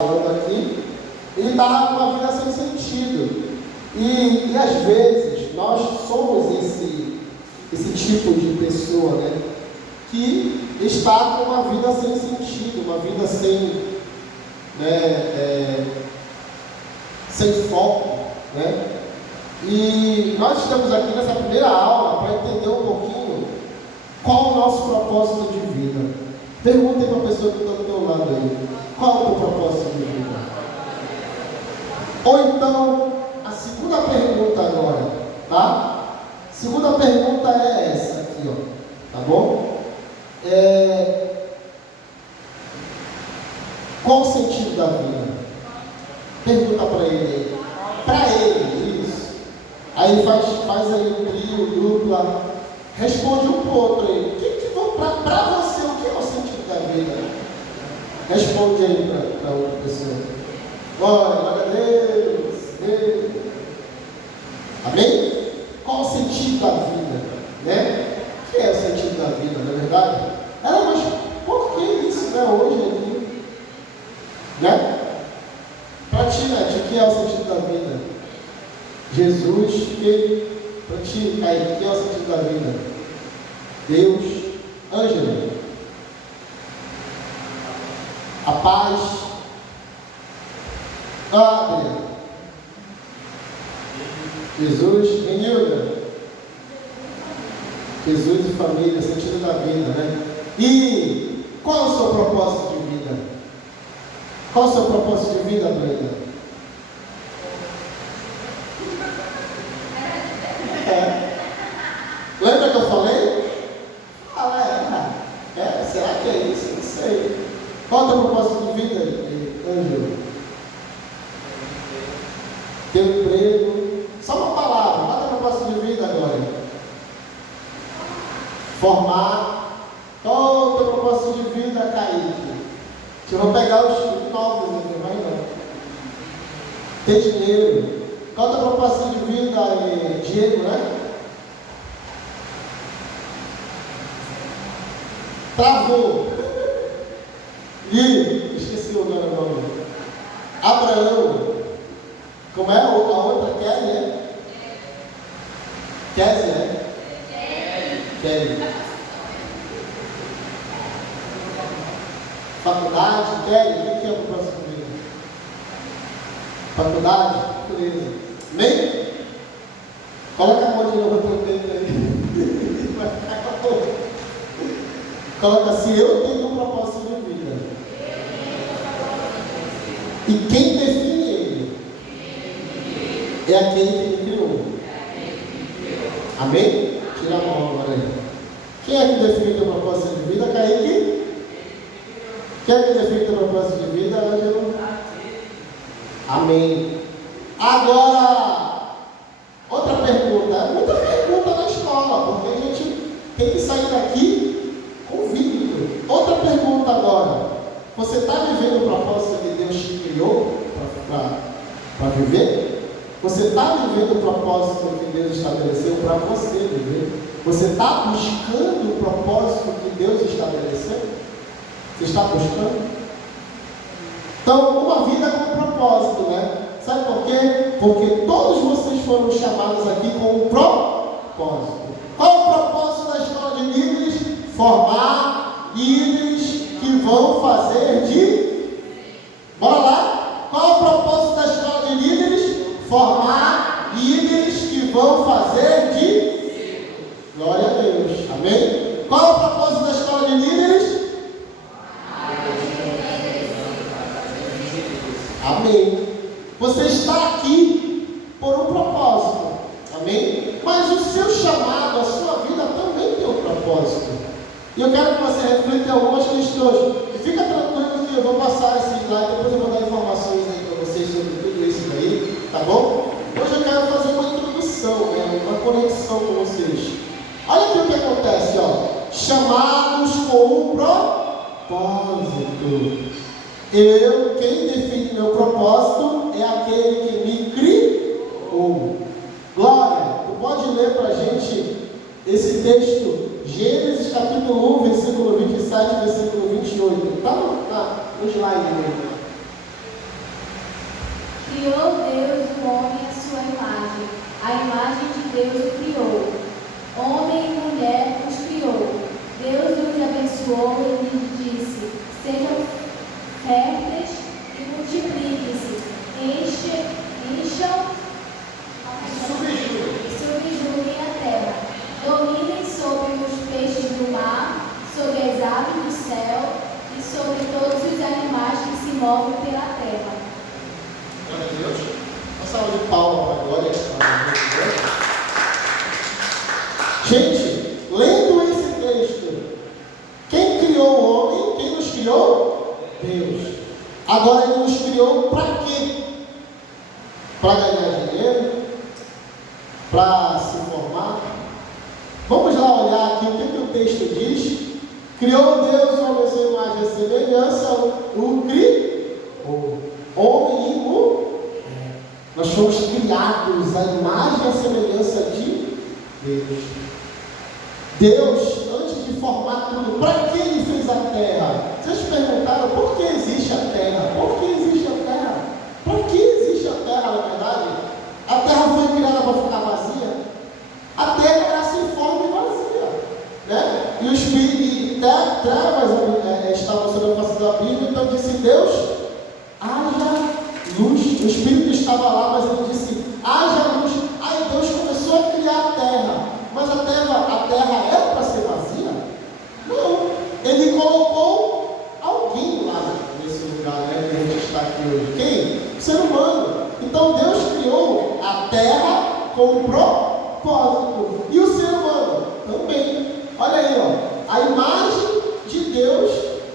falando aqui, ele está numa vida sem sentido. E às vezes nós somos esse tipo de pessoa, né? Que está com uma vida sem sentido, uma vida sem, sem foco, né? E nós estamos aqui nessa primeira aula para entender um pouquinho qual o nosso propósito de vida. Perguntem para a pessoa que está do meu lado aí, qual é o teu propósito de vida? Ou então, a segunda pergunta agora, tá? Segunda pergunta é essa aqui, ó, tá bom? Qual o sentido da vida? Pergunta para ele. Para ele, isso. Aí faz aí um trio, dupla. Responde um pro outro aí. Para você, o que é o sentido da vida? Responde aí para outra pessoa. Glória a Deus. Amém? Qual o sentido da vida? Né? O que é o sentido da vida, não é verdade? Mas por que isso, né? Hoje aqui? Né? Para ti, Nath, o que é o sentido da vida? Jesus, para ti, Kaique, o que é o sentido da vida? Deus, Ângela, a paz, Adria, Jesus, Renilda, Jesus e família, sentido da vida, né? E qual é o seu propósito de vida? Qual é o seu propósito de vida, Brenda? Lembra que eu falei? Será que é isso? Não sei. Qual é o teu propósito de vida, Ângelo? Teu emprego. Só uma palavra. Qual é o teu propósito de vida agora? Formar. Qual é o teu propósito de vida, Kaique? Eu vou pegar os novos aqui, vai não. Ter dinheiro. Qual é o teu propósito de vida, Diego, né? Travou. E esqueci o nome. Abraão. Como é? A outra Kelly, né? Kézia, né? Kelly. Faculdade, Kelly, o que é o propósito de vida? Faculdade? Beleza. Amém? Coloca a mão de novo para o dedo aí. Vai ficar com a boca. Coloca assim, eu tenho um propósito de vida. E quem define ele é aquele que me criou. Amém? Tira a mão agora aí. Quem é que define o teu propósito de vida, Kaique? Quem é que define o teu propósito de vida, Ângelo? Amém. Agora, outra pergunta. Muita pergunta na escola, porque a gente tem que sair daqui convicto. Outra pergunta agora. Você está vivendo o propósito que Deus te criou para viver? Você está vivendo o propósito que Deus estabeleceu para você viver? Você está buscando o propósito que Deus estabeleceu? Você está buscando? Então, uma vida com propósito, né? Sabe por quê? Porque todos vocês foram chamados aqui com um propósito. Qual é o propósito da escola de líderes? Formar líderes que vão fazer de... Bora lá? Qual é o propósito da escola de líderes? Formar líderes que vão fazer de... Glória a Deus. Amém? Qual é o propósito da escola de líderes? Amém. Você está aqui por um propósito. Amém? Mas o seu chamado, a sua vida também tem um propósito. E eu quero que você reflita em algumas questões. E fica tranquilo que eu vou passar esse slide, depois eu vou dar informações aí para vocês sobre tudo isso daí, tá bom? Hoje eu quero fazer uma introdução, né? Uma conexão com vocês. Olha aqui o que acontece, ó. Chamados com um propósito. Quem define meu propósito é aquele que me criou. Glória, tu pode ler para a gente esse texto, Gênesis capítulo 1, versículo 27 e versículo 28. Está no slide mesmo. Criou Deus o homem à sua imagem. A imagem de Deus o criou. Homem e mulher os criou. Deus os abençoou e lhes disse: sejam férteis e multipliquem-se. Encham e subjuguem a terra. Dominem sobre os peixes do mar, sobre as aves do céu e sobre todos os animais que se movem pela terra. Glória a Deus. Uma salva de palmas para a glória de Deus. Gente, lendo esse texto, quem criou o homem? Quem nos criou? Deus. Agora ele nos criou para quê? Para ganhar dinheiro? Para se formar? Vamos lá olhar aqui o que o texto diz. Criou Deus, homem à sua imagem e semelhança, o criou. Homem e mulher. Nós fomos criados à imagem e à semelhança de Deus. Deus, antes de formar tudo, para que Ele fez a terra? Vocês perguntaram por que existe a terra? Por que existe a terra? Para que existe a terra, na verdade? A terra foi criada para ficar vazia? A terra era sem forma e vazia, né? E o espírito e trevas estavam sobre a face da Bíblia, então disse Deus, haja luz. O espírito estava lá, mas ele disse, haja luz. Aí Deus começou a criar a terra. Mas a terra era para ser vazia? Não. Ele colocou alguém lá nesse lugar, né, que a gente está aqui hoje. Quem? O ser humano. Então Deus criou a terra com um propósito. E o ser humano também. Olha aí, ó. A imagem de Deus,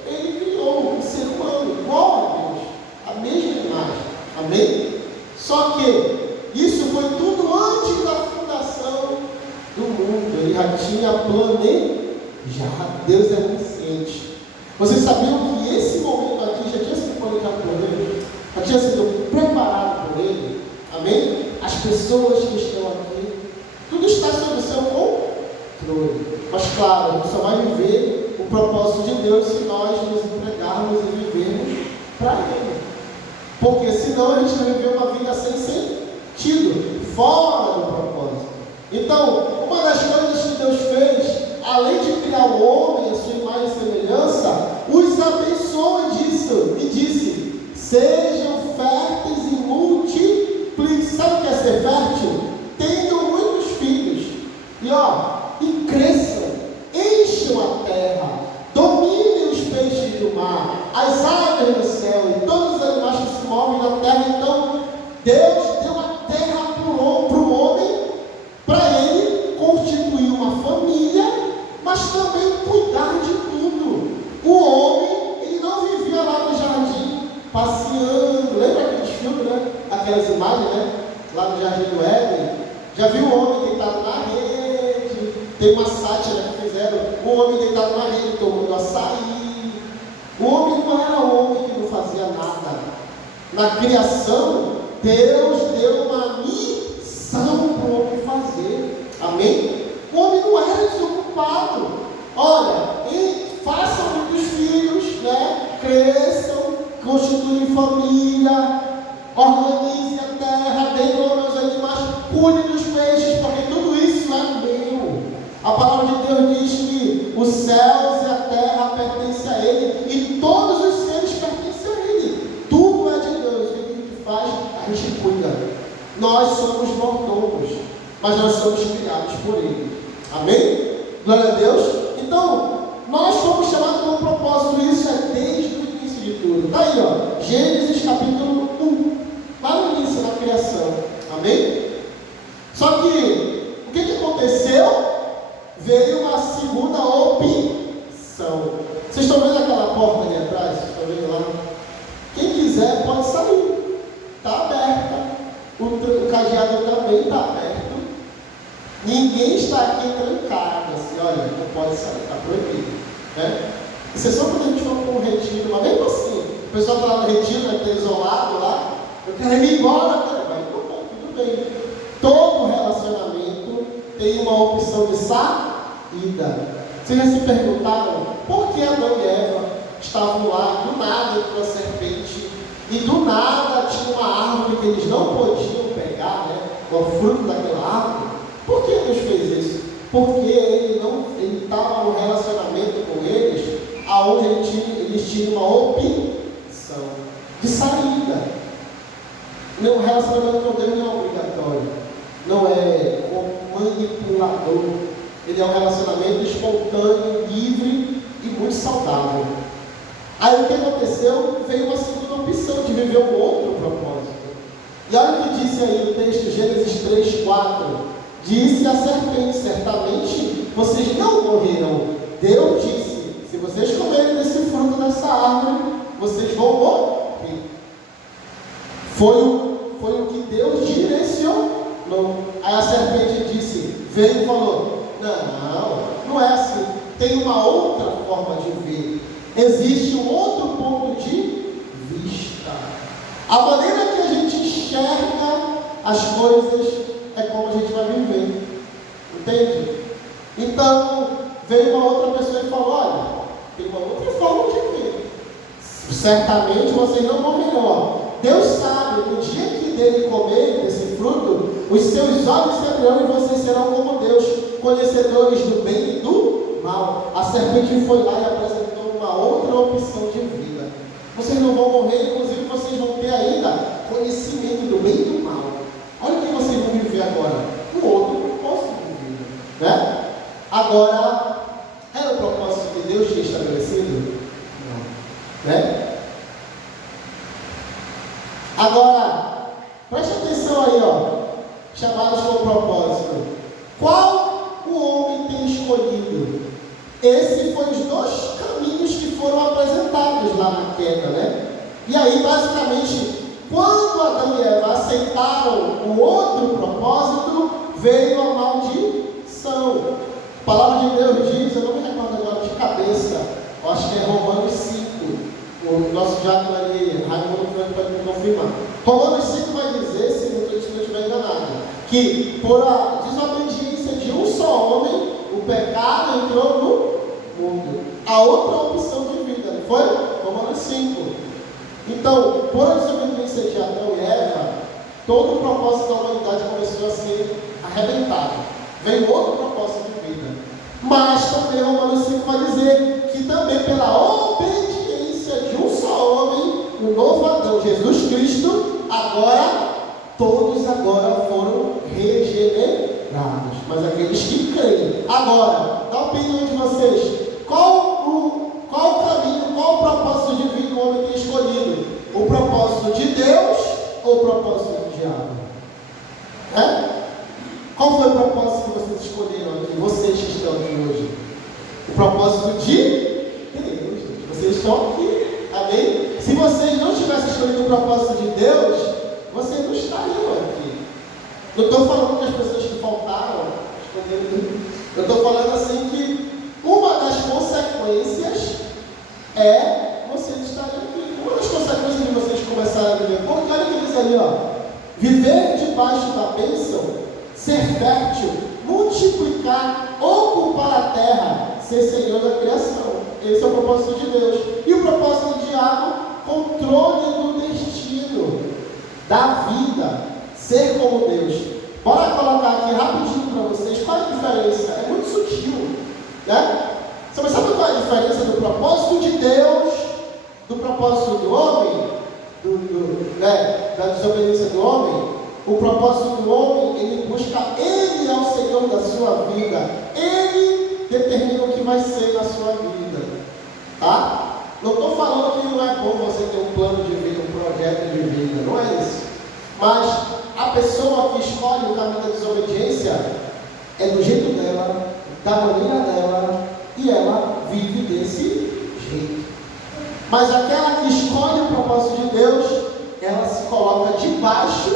Ele criou o ser humano, igual a Deus. A mesma imagem. Amém? Só que isso foi tudo antes da fundação do mundo. Ele já tinha planejado. Deus é onisciente. Vocês sabiam que esse momento aqui já tinha sido planejado por Deus? Já tinha sido preparado por Ele? Amém? As pessoas que estão aqui, tudo está sob o seu controle. Mas claro, a gente só vai viver o propósito de Deus se nós nos entregarmos e vivermos para Ele. Porque senão a gente vai viver uma vida sem sentido, fora do propósito. Então, uma das coisas que Deus fez, além de criar o homem, a sua imagem e semelhança, os abençoou disso e disse: sejam férteis e multipliquem. Sabe o que é ser fértil? Tenham muitos filhos e cresçam, encham a terra, dominem os peixes do mar, as aves do céu e todos os animais que se movem na terra. Então, Deus deu a terra para o homem, para ele constituir uma família, mas também cuidar de tudo. O homem, ele não vivia lá no jardim, passeando. Lembra aqueles filmes, né? Aquelas imagens, né? Lá no jardim do Éden. Já viu o homem deitado na rede? Tem uma sátira que fizeram. O homem deitado na rede tomando açaí. O homem não era homem que não fazia nada. Na criação, Deus deu uma missão para o homem fazer. Amém? O homem não era desocupado. Olha, façam muitos filhos, né? Cresçam, constituem família, organizem a terra, deem nome aos animais, cuidem dos peixes, porque tudo isso é meu. A palavra de Deus diz que os céus e a terra pertencem a Ele, e todos os seres pertencem a Ele. Tudo é de Deus. O que a gente faz? A gente cuida. Nós somos mordomos, mas nós somos criados por Ele. Amém? Glória a Deus. Então, nós fomos chamados com um propósito. Isso é desde o início de tudo. Está aí, ó, Gênesis capítulo 1, lá no início da criação. Amém? Só que, o que aconteceu? Veio uma segunda opção. Vocês estão vendo aquela porta ali atrás? Vocês estão vendo lá? Quem quiser pode sair. Está aberta. O cadeado também está aberto. Ninguém está aqui trancado. Assim, olha, não pode sair, está proibido. Né? Isso é só quando a gente for para um retiro. Mas mesmo assim, o pessoal está lá no retiro, vai ter isolado lá. Eu quero ir embora. Vai, tudo bem. Todo relacionamento tem uma opção de saída. Vocês já se perguntaram por que Adão e Eva estavam lá, do nada entrou a serpente, e do nada tinha uma árvore que eles não podiam pegar, né, o fruto daquela árvore, por que Deus fez isso? Porque ele estava no relacionamento com eles, aonde eles tinham uma opção de saída. O relacionamento com Deus não é obrigatório, não é manipulador. Ele é um relacionamento espontâneo, livre e muito saudável. Aí o que aconteceu? Veio uma segunda opção de viver um outro propósito. E olha o que disse aí o texto, Gênesis 3:4. Disse a serpente: certamente vocês não morrerão. Deus disse: se vocês comerem desse fruto dessa árvore, vocês vão morrer. Foi o que Deus direcionou. Aí a serpente veio e falou: não é assim. Tem uma outra forma de ver. Existe um outro ponto de vista. A maneira que a gente enxerga as coisas é como a gente vai viver. Entende? Então, veio uma outra pessoa e falou: olha, tem uma outra forma de ver. Certamente vocês não morrerão. Deus sabe, no dia que dele comer desse fruto, os seus olhos se abrirão e vocês serão como Deus, conhecedores do bem e do mal. A serpente foi lá e apresentou uma outra opção de vida. Vocês não vão morrer, inclusive vocês vão ter ainda conhecimento do bem e do mal. Olha o que vocês vão viver agora. Um outro propósito de vida, né? Agora, é o propósito que Deus tinha estabelecido? Não. Né? Agora, preste atenção aí, chamados com propósito. Qual o homem tem escolhido? Esses foram os dois caminhos que foram apresentados lá na queda, né? E aí, basicamente, quando Adão e Eva aceitaram o outro propósito, veio a maldição. A palavra de Deus diz, eu não me recordo agora de cabeça, eu acho que é Romanos 5. O nosso diácono ali, Raimundo, pode me confirmar. Romanos 5 vai dizer, se não estiver enganado, que por a desobediência de um só homem, o pecado entrou no mundo. A outra opção de vida, não foi? Romanos 5. Então, por a desobediência de Adão e Eva, todo o propósito da humanidade começou a ser arrebentado. Veio outro propósito de vida. Mas também Romanos 5 vai dizer que também pela obediência de um só homem, o novo Adão, Jesus Cristo, todos agora foram regenerados. Mas aqueles que creem. Agora, dá a opinião de vocês. Qual o caminho, qual o propósito de vida o homem tem escolhido? O propósito de Deus ou o propósito do diabo? Qual foi o propósito que vocês escolheram aqui? Vocês que estão aqui hoje? O propósito de Deus. Vocês estão aqui. Amém? Se vocês não tivessem escolhido o propósito de Deus, vocês não estariam aqui. Não estou falando que as pessoas que faltaram, eu estou falando assim que uma das consequências é vocês estarem aqui. Uma das consequências de vocês começarem a viver, porque olha o que diz ali, viver debaixo da bênção, ser fértil, multiplicar, ocupar a terra, ser senhor da criação. Esse é o propósito de Deus. E o propósito do diabo? Controle do destino, da vida, ser como Deus. Bora colocar aqui rapidinho para vocês qual é a diferença. É muito sutil, né? Você sabe qual é a diferença do propósito de Deus, do propósito do homem, da desobediência do homem? O propósito do homem, ele busca, ele é o Senhor da sua vida, ele determina o que vai ser na sua vida, tá? Não estou falando que não é bom você ter um plano de vida, um projeto de vida, não é isso. Mas a pessoa que escolhe o caminho da desobediência é do jeito dela, da maneira dela, e ela vive desse jeito. Mas aquela que escolhe o propósito de Deus, ela se coloca debaixo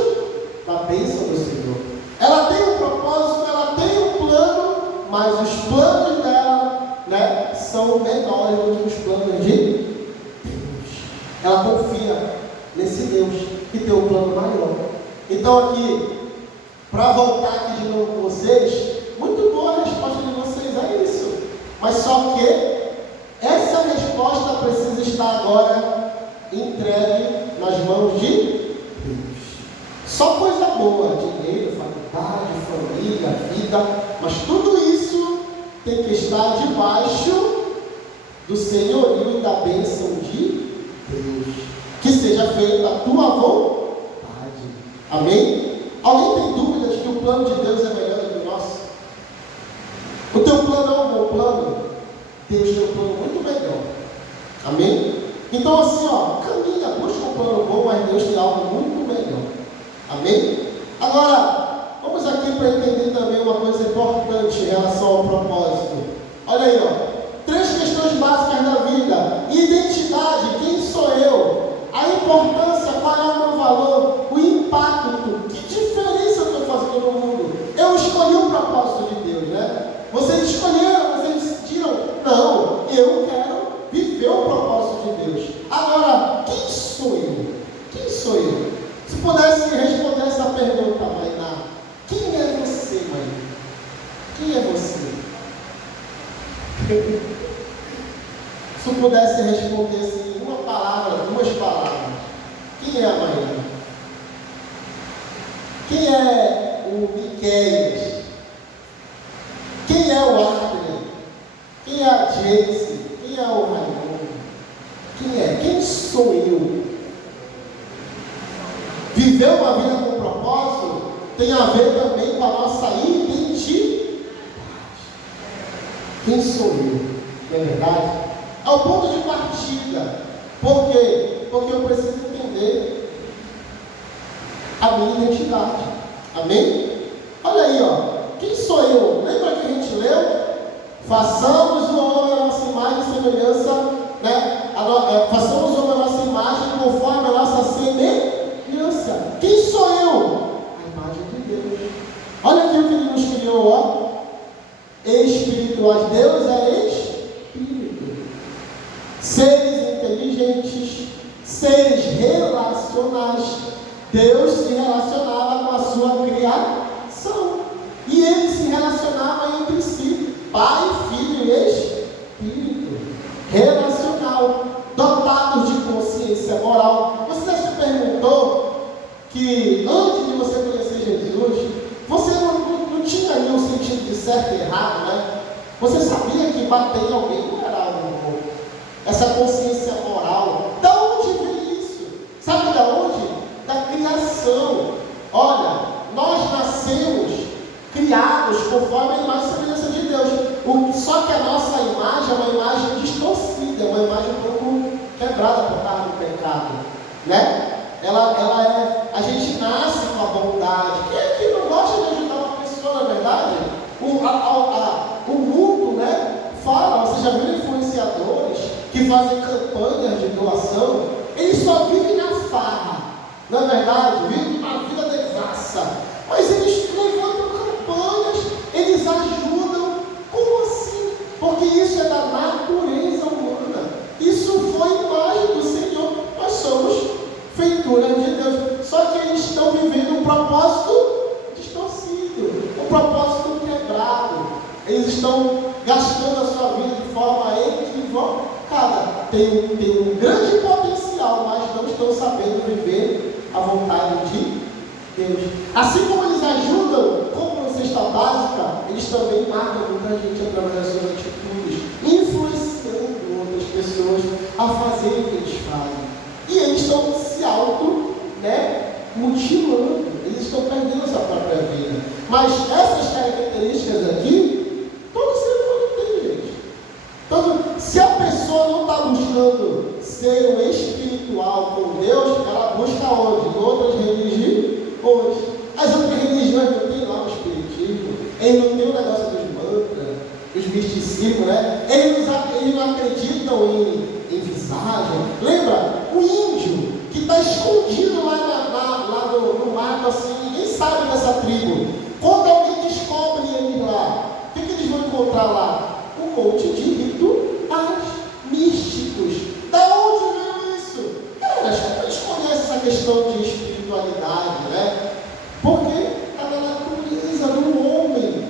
da bênção do Senhor. Ela tem um propósito, ela tem um plano, mas os planos dela, são menores do que os planos de Deus. Ela confia nesse Deus que tem um plano maior. Então aqui, para voltar aqui de novo com vocês, muito boa a resposta de vocês é isso. Mas só que essa resposta precisa estar agora entregue nas mãos de Deus. Só coisa boa, dinheiro, faculdade, família, vida, mas tudo isso tem que estar debaixo do senhorio e da bênção de Deus. Que seja feita a tua vontade. Amém? Alguém tem dúvidas que o plano de Deus é melhor do que o nosso? O teu plano é um bom plano? Deus tem um plano muito melhor. Amém? Então assim, caminha, busca um plano bom, mas Deus tem algo muito melhor. Amém? Agora, vamos aqui para entender também uma coisa importante em relação ao propósito. Olha aí, 3 questões básicas da vida. Identidade, quem sou eu? A importância, qual é o meu valor? O impacto, que diferença eu estou fazendo no mundo? Eu escolhi o propósito de Deus, né? Vocês escolheram, vocês decidiram? Não, eu quero viver o propósito de Deus. Agora, quem sou eu? Quem sou eu? Se pudesse responder essa pergunta, Mainá, quem é você, mãe? Quem é você? Se eu pudesse responder assim, uma palavra, 2 palavras, quem é a Mainá? Quem é o Miqueias? Quem é o Arthur? Quem é a Jace? Quem é o Raimundo? Quem é? Quem sou eu? Viver uma vida com propósito tem a ver também com a nossa identidade. Quem sou eu? Não é verdade? É o ponto de partida. Por quê? Porque eu preciso entender a minha identidade. Amém? Olha aí, quem sou eu? Lembra que a gente leu? Façamos o homem a nossa imagem e semelhança, né? Façamos o homem a nossa imagem conforme a nossa semelhança. Quem sou eu? A imagem de Deus. Olha aqui o que ele nos criou, espirituais. Deus é espírito. Seres inteligentes, seres relacionais. Deus se relacionava com a sua criação. E eles se relacionavam entre si. Pai, Filho e Espírito. Relacional. Dotados de consciência moral. Você já se perguntou que antes de você conhecer Jesus, você não tinha ali um sentido de certo e errado, né? Você sabia que bater em alguém não era algo bom. Essa consciência moral. Da onde vem isso? Sabe da onde? Da criação. Olha, nós nascemos criados conforme a imagem e semelhança de Deus. Só que a nossa imagem é uma imagem distorcida, é uma imagem um pouco quebrada por causa do pecado, né? A gente nasce com a bondade. Quem é que não gosta de ajudar uma pessoa, na verdade? O mundo, né, fala, vocês já viram influenciadores que fazem campanhas de doação? Eles só vivem na farra, não é verdade? Vivem uma vida devassa. Mas eles levantam campanhas, eles ajudam. Como assim? Porque isso é da natureza humana. Isso foi imagem do Senhor. Nós somos feitura de Deus. Só que eles estão vivendo um propósito distorcido, um propósito quebrado. Eles estão gastando a sua vida de forma equivocada. Tem um grande potencial, mas não estão sabendo viver a vontade de Deus. Assim como eles ajudam como uma cesta básica, eles também marcam muita gente através das suas atitudes, influenciando outras pessoas a fazer o que eles fazem. E eles estão se mutilando, eles estão perdendo a sua própria vida. Mas essas características aqui, todo ser humano tem, gente. Se a pessoa não está buscando ser um espiritual com Deus, ela busca onde? Em outras religiões. As outras religiões não tem lá o espiritismo, eles não têm o negócio dos mantras, os misticismos, né? Eles não acreditam em visagem. Lembra? O índio que está escondido lá no mato, assim, ninguém sabe dessa tribo. Quando alguém descobre ele lá, o que eles vão encontrar lá? Um monte de rituais místicos. Da onde veio isso? Cara, eles conhecem essa questão de espiritualidade, né? Porque está na natureza do homem,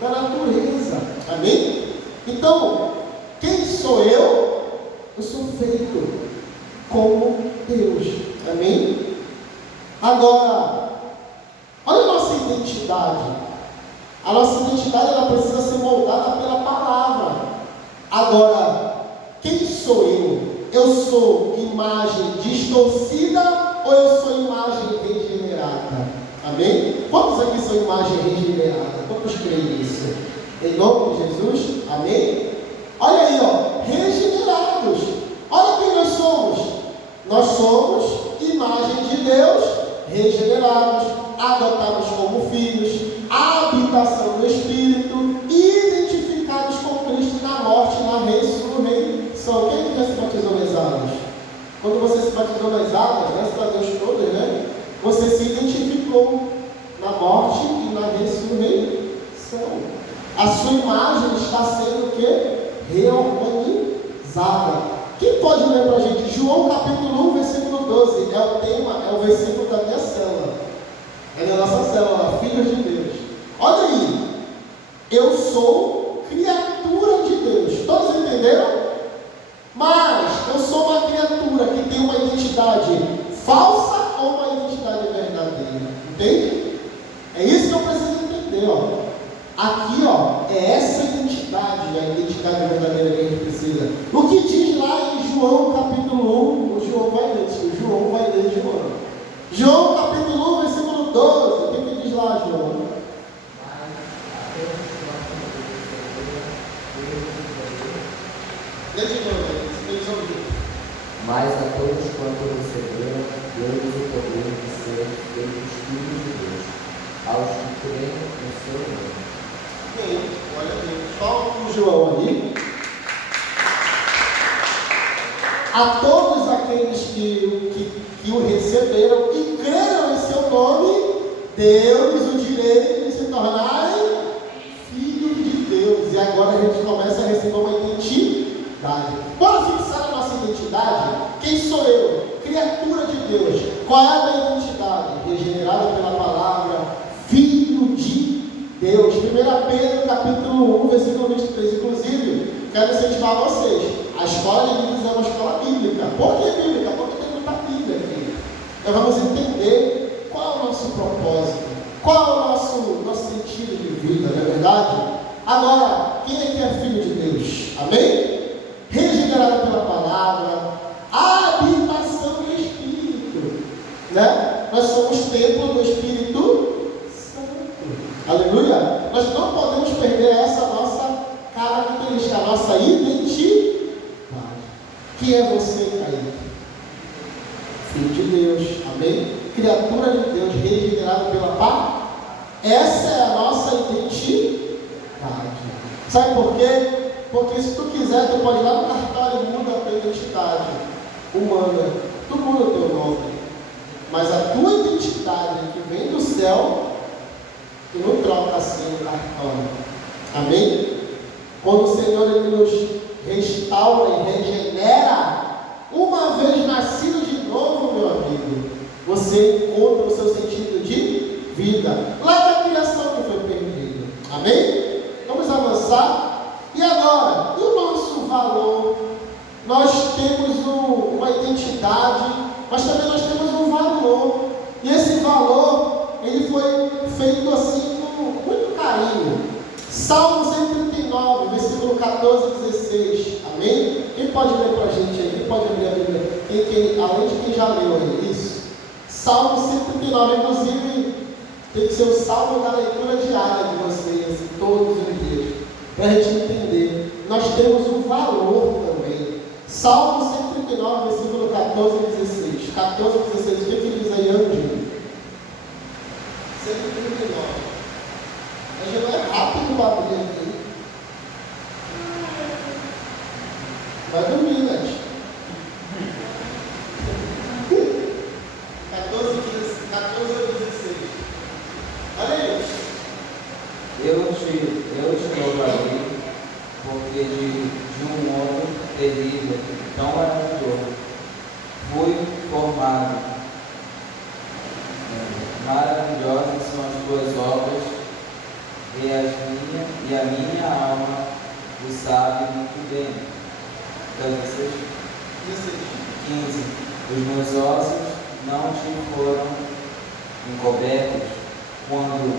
da natureza. Amém? Então, quem sou eu? Eu sou feito como Deus. Amém? Agora, identidade. A nossa identidade ela precisa ser moldada pela palavra. Agora, quem sou eu? Eu sou imagem distorcida ou eu sou imagem regenerada? Amém? Quantos aqui são imagem regenerada? Quantos creem nisso? Em nome de Jesus? Amém? Olha aí, ó, regenerados. Olha quem nós somos. Nós somos imagem de Deus, regenerados, adotados como filhos, a habitação do Espírito, identificados com Cristo na morte e na ressurreição. Quem já se batizou nas águas? Quando você se batizou nas águas, graças a Deus todas, né? Você se identificou na morte e na ressurreição. A sua imagem está sendo o quê? Reorganizada. Quem pode ler para a gente? João capítulo 1, versículo 12. É o tema, é o versículo da minha célula. É da nossa célula, Filhos de Deus. Olha aí. Eu sou criatura de Deus. Todos entenderam? Mas eu sou uma criatura que tem uma identidade falsa ou uma identidade verdadeira? Entende? É isso que eu preciso entender, ó. Aqui, ó, é essa identidade, a identidade verdadeira que a gente precisa. O que diz lá em João capítulo 1, o João vai ler João. João capítulo 1, versículo 12, o que diz lá, João? Mas a todos quanto receberam, deu-lhes o poder de ser feitos filhos de Deus, aos que creem no seu nome. Bem, olha bem, só o João ali. A todos aqueles que o receberam e creram em seu nome, deu-lhes o direito de se tornarem filhos de Deus. E agora a gente começa a receber uma identidade. Bora fixar a nossa identidade? Quem sou eu? Criatura de Deus. Qual é a minha identidade? Regenerada pela palavra, filho de Deus. 1 Pedro capítulo 1, versículo 23. Inclusive, quero incentivar vocês. A escola de Bíblia é uma escola bíblica. Por que bíblica? Porque tem muita Bíblia aqui. Então vamos entender qual é o nosso propósito, qual é o nosso sentido de vida, não é verdade? Agora, quem é que é filho de Deus? Amém? Regenerado pela palavra, habitação do Espírito, né? Nós somos templo do Espírito Santo. Aleluia! Nós não podemos perder essa nossa característica, a nossa identidade. Quem é você, Kaique? Filho de Deus, amém? Criatura de Deus, regenerado pela palavra. Essa é a nossa identidade. Sabe por quê? Porque se tu quiser, tu pode ir lá no cartório e muda a tua identidade humana. Tu muda o teu nome. Mas a tua identidade que vem do céu, tu não troca assim no cartório. Amém? Quando o Senhor ele nos restaura e regenera, uma vez nascido de novo, meu amigo, você encontra o seu sentido de vida lá da criação que foi perdido. Amém? Vamos avançar. E agora, e o nosso valor? Nós temos uma identidade, mas também nós temos um valor. E esse valor, ele foi feito assim com muito carinho. Salmo 139, versículo 14 e 16. Amém? Quem pode ler para a gente aí? Quem pode abrir a Bíblia? Além de quem já leu aí, isso. Salmo 139, inclusive, tem que ser o salmo da leitura diária de vocês, todos os dias, para a gente entender. Nós temos um valor também. Salmo 139, versículo 14 e 16. 14 e 16, o que diz aí, Andinho? 139. Mas já não é rápido para abrir aqui. Vai dormir, né? 14 a 16. Olha aí. Eu te louvarei, porque de um modo terrível, tão maravilhoso, fui formado. Maravilhosas são as tuas obras, e a minha alma o sabe muito bem. Então, 15. Os meus ossos não te foram encobertos, quando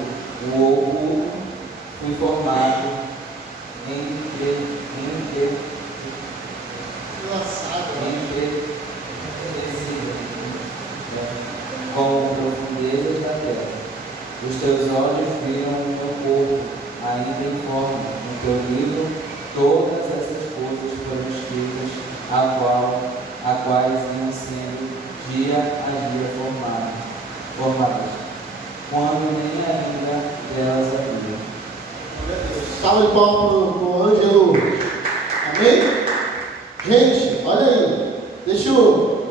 o oculto foi formado entre com profundezas da terra. Os teus olhos viram o meu corpo, ainda em forma, no teu livro, todas essas coisas foram escritas, a quais iam sendo dia a dia formadas, quando nem ainda delas havia. Salve de palmas para o Ângelo. Amém? Gente, olha aí. Deixa eu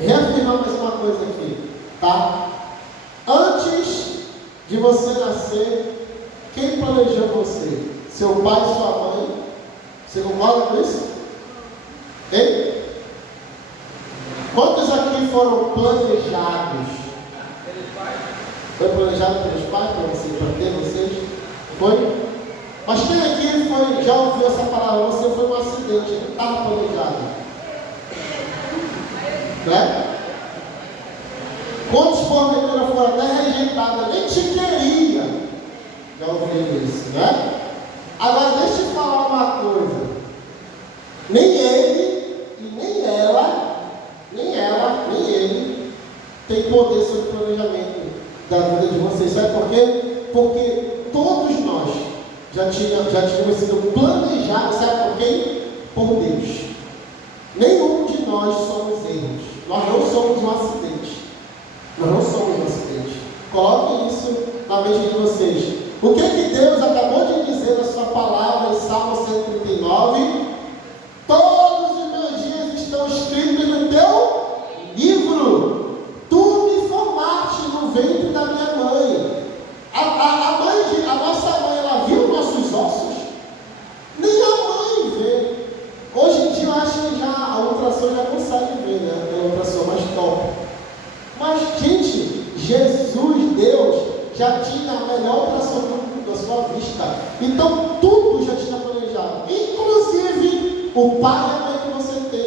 reafirmar mais uma coisa aqui, tá? Antes de você nascer, quem planejou você? Seu pai e sua mãe? Você concorda com isso? Hein? Quantos aqui foram planejados? Foi planejado pelos pais para você, para ter vocês? Foi? Mas quem aqui já ouviu essa palavra? Você foi um acidente, não estava planejado. Né? Quantos porventura foram até rejeitados? Nem te queria. Já ouviu isso, né? Agora deixa eu te falar uma coisa. Nem ele, e nem ela, nem ele tem poder sobre o planejamento da vida de vocês. Sabe por quê? Porque todos nós já tínhamos sido planejados, sabe por quem? Por Deus. Nenhum de nós somos erros. Nós não somos um acidente. Nós não somos um acidente. Coloquem isso na mente de vocês. O que Deus acabou de dizer na sua palavra em Salmo 139? Todos os meus dias estão escritos no teu livro. Tu me formaste no ventre da minha mãe. A nossa mãe, ela viu nossos ossos? Nem a mãe vê. Hoje em dia eu acho que a ultrassom já consegue ver, né? É a ultrassom mais top. Mas, gente, Jesus, Deus, já tinha a melhor ultrassom do mundo, a sua vista. Então, tudo já tinha planejado. Inclusive, o pai e a mãe que você tem,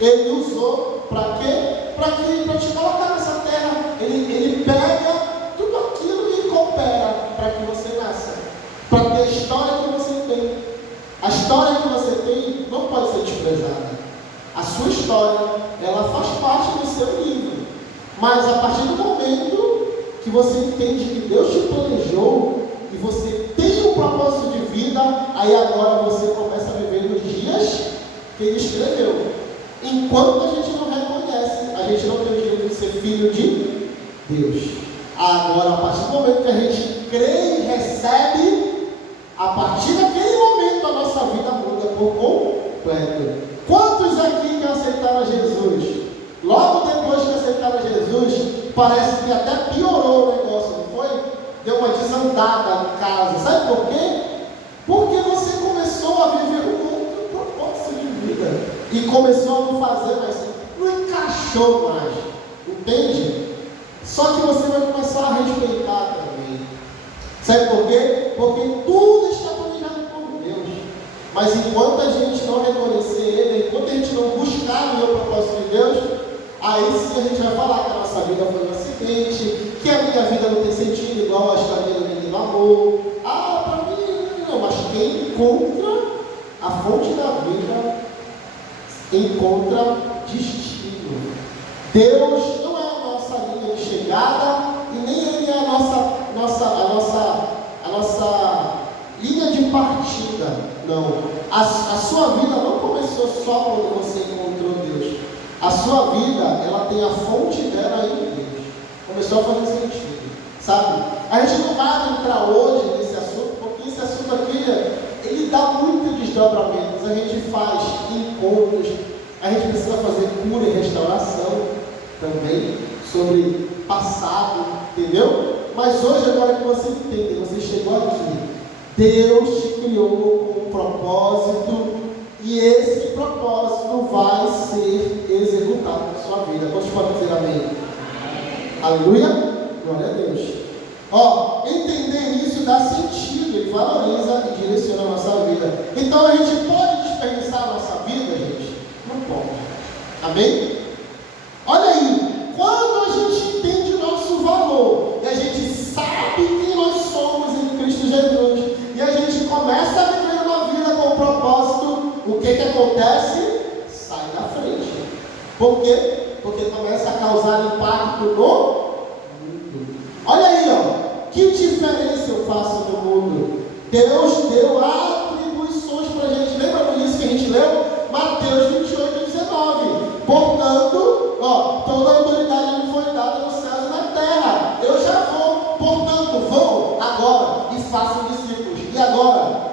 ele usou para quê? Para te colocar nessa terra. Ele pega tudo aquilo e coopera para que você nasça. Para ter a história que você tem. A história que você tem não pode ser desprezada. A sua história, ela faz parte do seu livro. Mas a partir do momento que você entende que Deus te planejou e você tem um propósito de vida, aí agora você começa a viver nos dias que Ele escreveu. Enquanto a gente não reconhece, a gente não tem o direito de ser filho de Deus. Agora, a partir do momento que a gente crê e recebe, a partir daquele momento a nossa vida muda por completo. Quantos aqui que aceitaram Jesus? Logo depois que aceitaram Jesus, parece que até piorou o negócio, não foi? Deu uma desandada em casa. Sabe por quê? Porque você começou a viver um outro propósito de vida. E começou a não fazer mais, não encaixou mais. Entende? Só que você vai começar a respeitar também. Sabe por quê? Porque tudo está planejado por Deus. Mas enquanto a gente não reconhecer Ele, enquanto a gente não buscar o meu propósito de Deus, aí sim a gente vai falar que a nossa vida foi um acidente, que a minha vida não tem sentido, igual a história do menino amor. Para mim não, mas quem encontra a fonte da vida, encontra destino. Deus não é a nossa linha de chegada e nem Ele é a nossa linha de partida. Não. A sua vida não começou só quando você encontrou Deus. A sua vida, ela tem a fonte dela em Deus. Começou a fazer sentido, sabe? A gente não vai entrar hoje nesse assunto, porque esse assunto aqui, ele dá muitos desdobramentos. A gente faz encontros, a gente precisa fazer cura e restauração também, sobre passado, entendeu? Mas hoje, agora que você entende, você chegou aqui, Deus te criou com um propósito, e esse propósito vai ser executado na sua vida. Quantos podem dizer amém? Aleluia? Glória a Deus. Entender isso dá sentido, ele valoriza e direciona a nossa vida. Então a gente pode desperdiçar a nossa vida, gente? Não pode. Amém? Olha aí, quando a gente entende o nosso valor e a gente acontece? Sai da frente. Por quê? Porque começa a causar impacto no mundo. Olha aí, ó. Que diferença eu faço no mundo? Deus deu atribuições para a gente. Lembra do início que a gente leu? Mateus 28, 19. Portanto, ó, toda a autoridade me foi dada nos céus e na terra. Eu já vou. Portanto, vão agora e façam discípulos. E agora?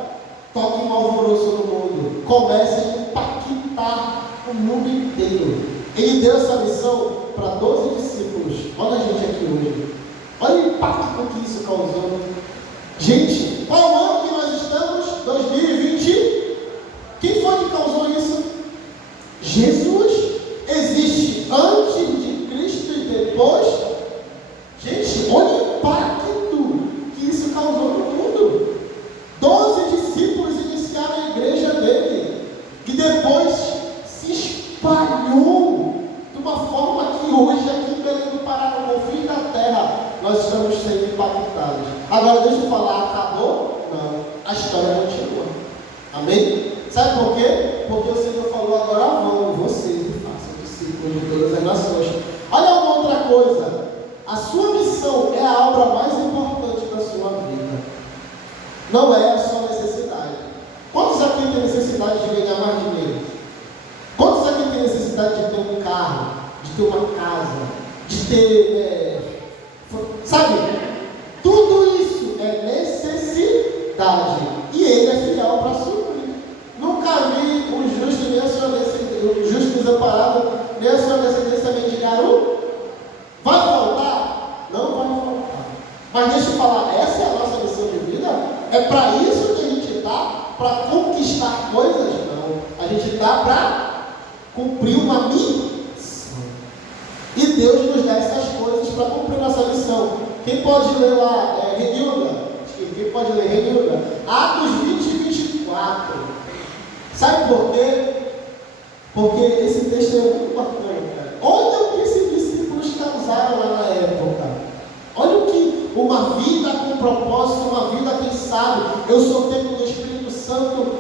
Toquem um alvoroço no mundo. Comecem a impactar o mundo inteiro. Ele deu essa missão para 12 discípulos. Olha a gente aqui hoje. Olha o impacto que isso causou. Gente, qual ano que nós estamos? 2020. Quem foi que causou isso? Jesus. Existe antes de Cristo e depois. Gente, olha o impacto que isso causou no mundo. 12 discípulos iniciaram a igreja dele. E depois se espalhou de uma forma que hoje aqui em Belém do Pará, no confim da terra, nós estamos sendo impactados. Agora deixa eu falar, acabou? Não, a história continua. Amém? Sabe por quê? Porque o Senhor falou, agora vão vocês e façam discípulos de todas as nações. Olha uma outra coisa, a sua missão é a obra mais importante da sua vida. Não é a sua necessidade. Quantos aqui têm necessidade de ganhar mais dinheiro? Quantos aqui têm necessidade de ter um carro, de ter uma casa, de ter... sabe? Tudo isso é necessidade. E Ele é fiel para suprir. Nunca vi o justo nem a sua descendência, o justo desamparado, nem a sua descendência mendigar. Vai faltar? Não vai faltar. Mas deixa eu falar, essa é a nossa missão de vida? É para isso que a gente está? Para conquistar coisas? Não. A gente está para cumprir uma missão. E Deus nos dá essas coisas para cumprir nossa missão. Quem pode ler lá, Renilda? Quem pode ler, Renilda? Atos 20 e 24. Sabe por quê? Porque esse texto é muito bacana. Olha o que esses discípulos causaram lá na época. Olha o que uma vida com propósito, uma vida que sabe, eu sou o templo do Espírito Santo,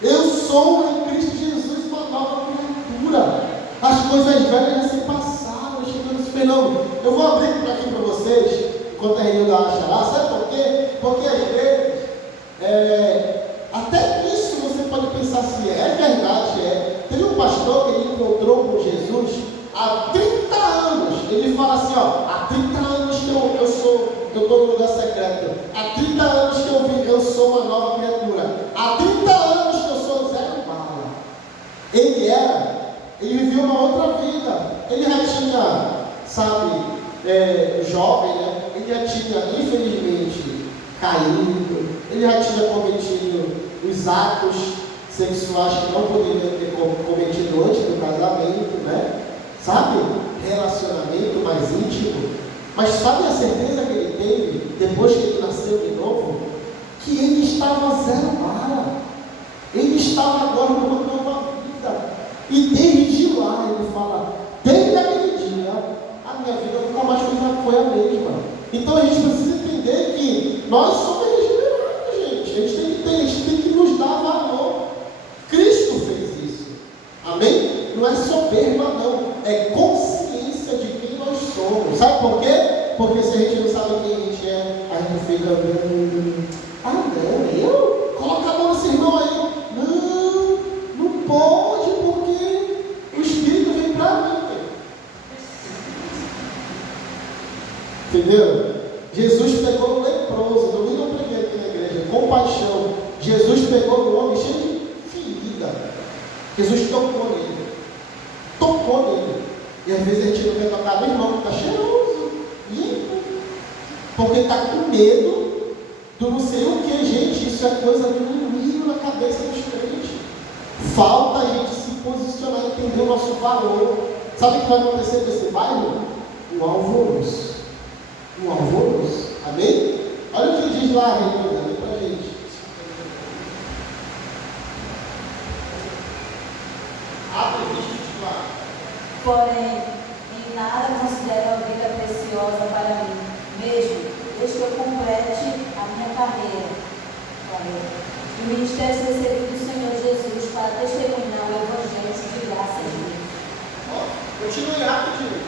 eu sou em Cristo Jesus uma nova criatura. As coisas velhas já se passaram, chegando esse fenômeno. Eu vou abrir aqui para vocês, enquanto a Renilda acha lá, sabe por quê? Porque às vezes, até isso você pode pensar se é verdade, Teve um pastor que ele encontrou com Jesus há 30 anos. Ele fala assim, ó, há 30 anos que eu estou no lugar secreto. Há 30 anos que eu sou uma nova criatura. Há 30 anos que eu sou zero bala. Ele vivia uma outra vida. Ele já tinha, sabe, jovem, né? Ele já tinha, infelizmente, caído. Ele já tinha cometido os atos sexuais que não poderia ter cometido antes do casamento, né? Sabe? Relacionamento mais íntimo. Mas sabe a certeza que ele teve, depois que ele nasceu de novo? Que ele estava zero bala. Ele estava agora numa nova vida. E desde lá, ele fala, desde aquele dia, a minha vida nunca mais foi a mesma. Então a gente precisa entender que nós somos regenerados, gente. A gente tem que nos dar valor. Cristo fez isso. Amém? Não é soberba, não. É consciência de quem nós somos. Sabe por quê? Porque se a gente não sabe quem a gente é, a gente fica vendo. Ah, não, eu? Coloca a mão nesse irmão aí. Não pode, porque o Espírito vem para mim. Entendeu? Jesus pegou o leproso. Domingo eu preguei aqui na igreja. Compaixão. Jesus pegou o homem cheio de ferida. Jesus tocou nele. Tocou nele. E às vezes a gente não quer tocar no irmão, que está cheiroso, limpo, porque está com medo do não sei o que, gente. Isso é coisa do inimigo na cabeça dos crentes. Falta a gente se posicionar, entender o nosso valor. Sabe o que vai acontecer com esse bairro? Um alvoroço. Um alvoroço. Amém? Olha o que diz lá, Renilda, lê para a gente. Abre o vídeo. Porém, em nada considero a vida preciosa para mim, mesmo desde que eu complete a minha carreira. O ministério recebido do Senhor Jesus para testemunhar o Evangelho de graça de Deus. Continue rapidinho.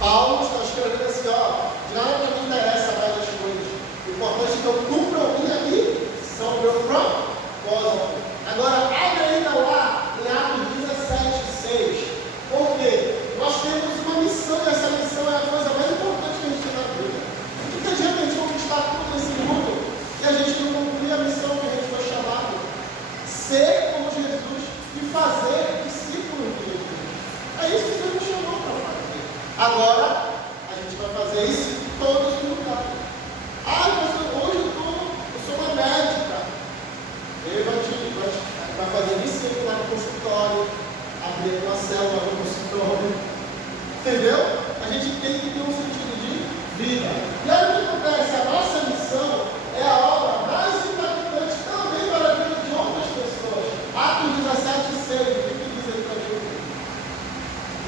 Paulo está escrevendo assim, de nada para mim interessa mais as coisas. O importante é que eu cumpra a minha missão, o meu propósito. Agora, abre ainda lá em Atos 17:6. Por quê? Nós temos uma missão e essa missão é a coisa mais importante que a gente tem na vida. Não tem jeito de a gente conquistar tudo nesse mundo e a gente não cumprir a missão que a gente foi chamado. Ser como Jesus e fazer discípulos de Jesus. É isso que Deus nos chamou para fazer. Agora, a gente vai fazer isso em todos os lugares. Mas hoje eu sou uma médica. Ele vai fazer discípulo lá no consultório, abrir uma célula no consultório. Entendeu? A gente tem que ter um sentido de vida. E aí o que acontece? A nossa missão é a obra mais impactante também para a vida de outras pessoas. Atos 17:6. O que diz aí para mim?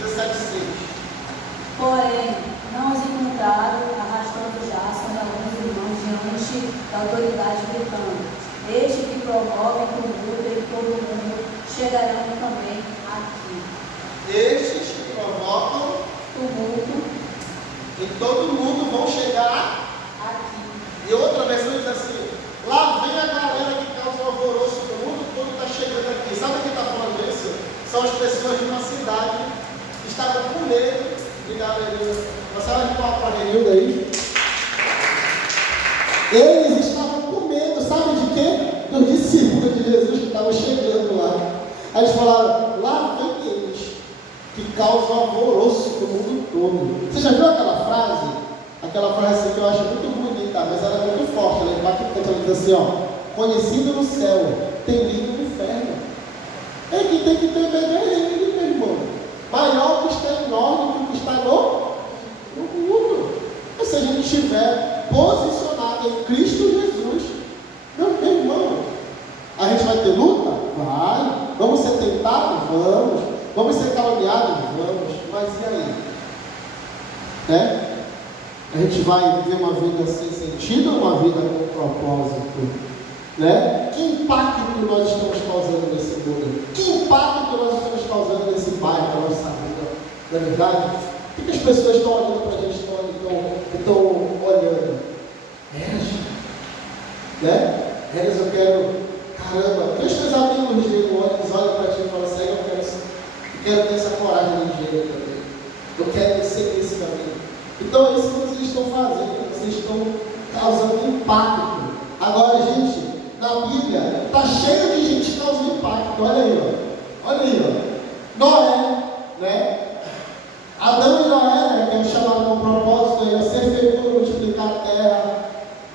17:6. Porém, não os encontraram arrastando Jason e alguns irmãos diante da autoridade, gritando: este que promove tumulto em todo o mundo chegarão também aqui. Estes que provocam Tumulto em todo mundo vão chegar. aqui. E outra versão diz assim: lá vem a galera que causa um alvoroço, o mundo todo está chegando aqui. Sabe quem está falando isso? São as pessoas de uma cidade que estavam com medo de Galileu. Você vai falar para a Renilda aí? Eles estavam com medo, sabe de quê? Dos discípulos de Jesus que estavam chegando lá. Aí eles falaram: lá vem eles que causam alvoroço no mundo todo. Você já viu aquela frase? Aquela frase assim que eu acho muito bonita, mas ela é muito forte, ela é impactante. Ela diz assim: conhecido no céu, temido no inferno. É que tem que ter medo é ele, meu irmão. Maior que está em nós do que o que está no mundo. E se a gente estiver posicionado em Cristo Jesus, meu irmão, a gente vai ter luta? Vai. Vamos ser tentados? Vamos. Vamos ser caluniados? Vamos. Mas e aí? A gente vai viver uma vida sem sentido ou uma vida com propósito? Que impacto nós estamos causando nesse mundo? Que impacto nós estamos causando nesse bairro, na nossa vida? Não é verdade? O que as pessoas estão olhando para a gente, estão olhando? Elas, eu quero, caramba, que os meus amigos eles olham para ti e falam assim: eu quero ter essa coragem de engenheiro também. Eu quero seguir esse caminho. Então é isso que vocês estão fazendo, vocês estão causando impacto. Agora, gente, na Bíblia está cheio de gente que causa impacto. Olha aí, Noé, Adão e Noé, que é chamado com propósito a ser fecundo, multiplicar a terra.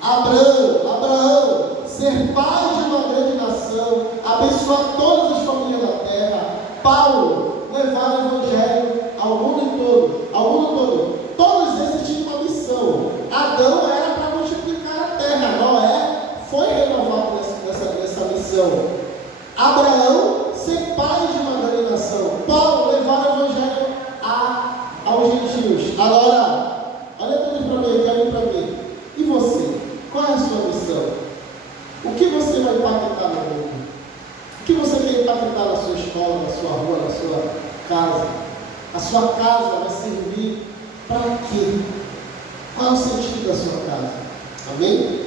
Abraão, ser pai de uma grande nação, abençoar todas as famílias da terra. Paulo, levar o evangelho ao mundo todo. Todos esses tinham uma missão. Adão era para multiplicar a terra. Noé foi renovado nessa missão. Abraão, ser pai de uma grande nação. Paulo, levar o evangelho aos gentios. Agora, olha tudo para mim, olha para mim. E você? Qual é a sua missão? O que você vai impactar no mundo? O que você quer impactar na sua escola, na sua rua, na sua casa? A sua casa vai servir para quê? Qual é o sentido da sua casa? Amém?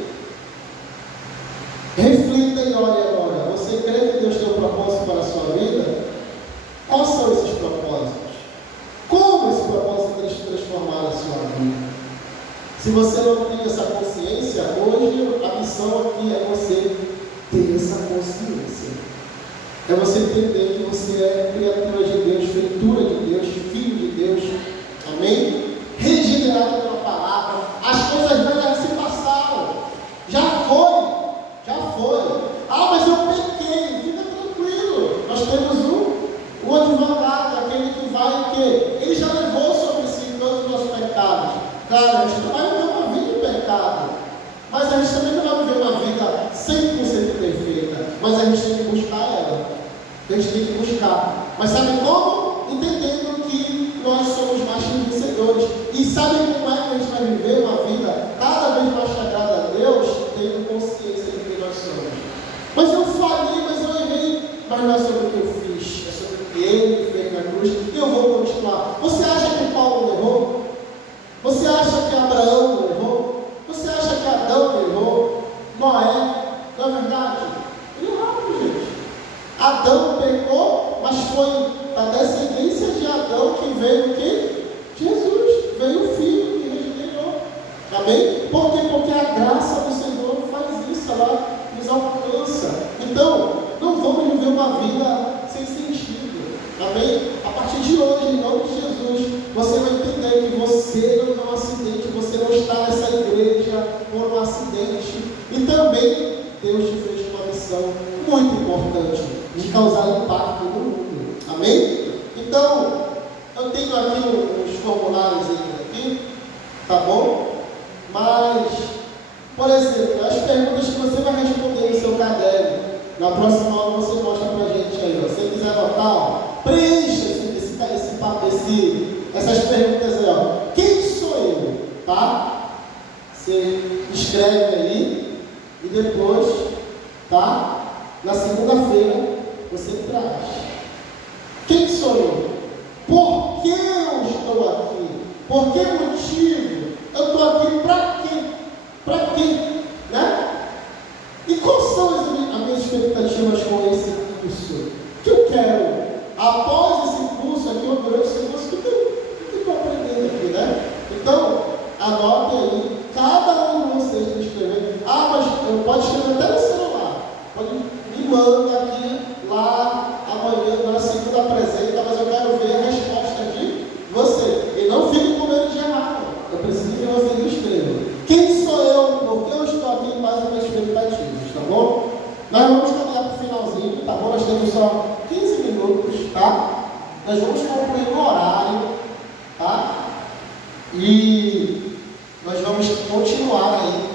Reflita e ore agora. Você crê que Deus tem um propósito para a sua vida? Quais são esses propósitos? Como esse propósito tem se transformar na sua vida? Se você não tem essa consciência, hoje a missão aqui é você ter essa consciência. É você entender que você é criatura de Deus, feitura de Deus, filho de Deus. Amém? Regenerado pela palavra. As coisas velhas se passaram. Já foi. Mas eu pequei. Fica tranquilo. Nós temos um advogado, aquele que vai, que ele já levou sobre si todos os nossos pecados. Claro, a gente não vai viver uma vida em pecado, mas a gente também não vai viver uma vida 100% perfeita, mas a gente tem que buscar ela. A gente tem que buscar. Mas sabe como? Entendendo que nós somos mais que vencedores. E sabe como é que a gente vai viver uma vida cada vez mais chegada a Deus, tendo consciência de quem nós somos. Mas eu falhei, mas eu errei. mas não é sobre o que eu fiz, é sobre o que ele fez na cruz, e eu vou continuar. Você acha que Paulo errou? Você acha que Abraão errou? Você acha que Adão errou? Noé? Não é verdade? Ele errou, gente. Adão pecou, mas foi da descendência de Adão que veio o quê? Jesus, veio o Filho que regenerou. Amém? Por quê? Porque a graça do Senhor faz isso, ela nos alcança. Então, não vamos viver uma vida sem sentido. Amém? A partir de hoje, em nome de Jesus, você vai entender que você não é um acidente, você não está nessa igreja por um acidente. E também, Deus te fez uma missão muito importante, de causar impacto no mundo. Amém? Então, eu tenho aqui uns formulários aqui, tá bom? Mas, por exemplo, as perguntas que você vai responder no seu caderno, na próxima aula você mostra pra gente aí, ó. Se você quiser anotar, ó, preencha essas perguntas aí, ó. Quem sou eu? Tá? Você escreve aí e depois, tá? Na segunda-feira você traz. Quem sou eu? Por que eu estou aqui? Por que motivo? Eu estou aqui para quê? Para quê? Né? E quais são as minhas expectativas com esse curso? O que eu quero? Após esse curso aqui, ou durante esse curso, o que eu estou aprendendo aqui, né? Então, anote aí, cada um de vocês que escrever. Mas eu pode escrever até no celular. Pode me manda aqui, lá, amanhã, na segunda apresenta, mas eu quero ver a resposta de você. E não fique com medo de errar, não. Eu preciso que vocês escrevam. Quem sou eu? Por que eu estou aqui em base às minhas expectativas, tá bom? Nós vamos caminhar para o finalzinho, tá bom? Nós temos só 15 minutos, tá? Nós vamos concluir no horário, tá? E nós vamos continuar aí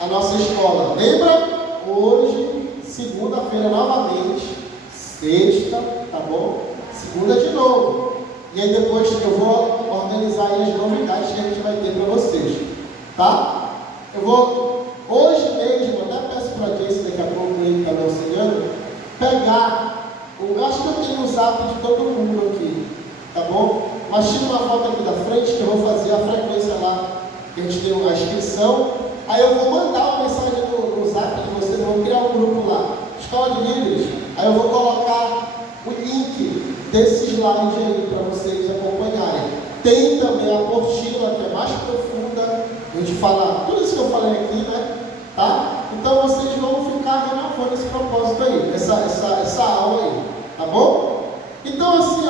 a nossa escola. Lembra? Hoje, segunda-feira novamente, sexta, tá bom? Segunda de novo. E aí depois eu vou organizar aí as novidades que a gente vai ter para vocês, tá? Eu vou, hoje mesmo, até peço para a Jace daqui a pouco, ele está me auxiliando, pegar, eu acho que eu tenho o zap de todo mundo aqui, tá bom? Mas tira uma foto aqui da frente que eu vou fazer a frequência lá, que a gente tem uma inscrição. Aí eu vou mandar uma mensagem no zap de vocês, eu vou criar um grupo lá, Escola de Líderes. Aí eu vou colocar o link desse slide aí para vocês acompanharem. Tem também a apostila que é mais profunda, a gente fala tudo isso que eu falei aqui, né? Tá? Então vocês vão ficar renovando esse propósito aí, essa aula aí, tá bom? Então assim,